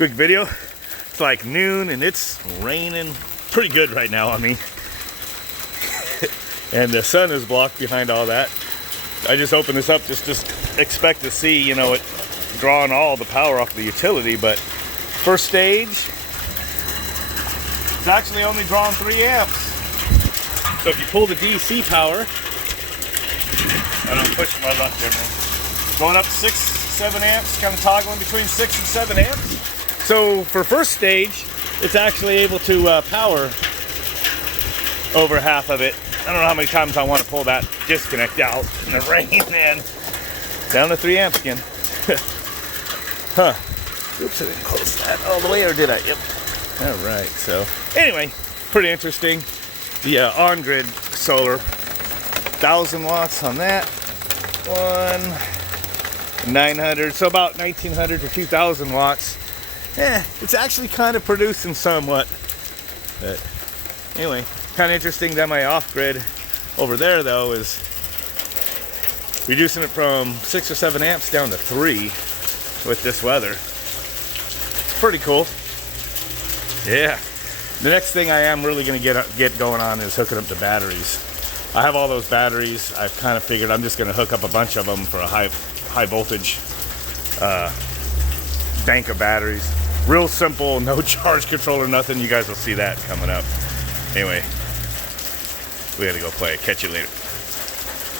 quick video. It's like noon and it's raining pretty good right now on me. And the sun is blocked behind all that. I just opened this up just expect to see, you know, it drawing all the power off the utility, but first stage, it's actually only drawing 3 amps. So if you pull the DC power, I don't push my luck there, man. Going up 6, 7 amps, kind of toggling between 6 and 7 amps. So for first stage, it's actually able to power over half of it. I don't know how many times I want to pull that disconnect out in the rain, and down to 3 amps again. Huh. Oops, I didn't close that all the way, or did I? Yep. All right, so anyway, pretty interesting. The on-grid solar, 1,000 watts on that one, 900, so about 1,900 to 2,000 watts. It's actually kind of producing somewhat, but anyway, kind of interesting that my off-grid over there though is reducing it from 6 or 7 amps down to 3 with this weather. Pretty cool. Yeah. The next thing I am really going to get going on is hooking up the batteries. I have all those batteries. I've kind of figured I'm just going to hook up a bunch of them for a high voltage bank of batteries. Real simple, no charge control or nothing. You guys will see that coming up. Anyway, we got to go play. Catch you later.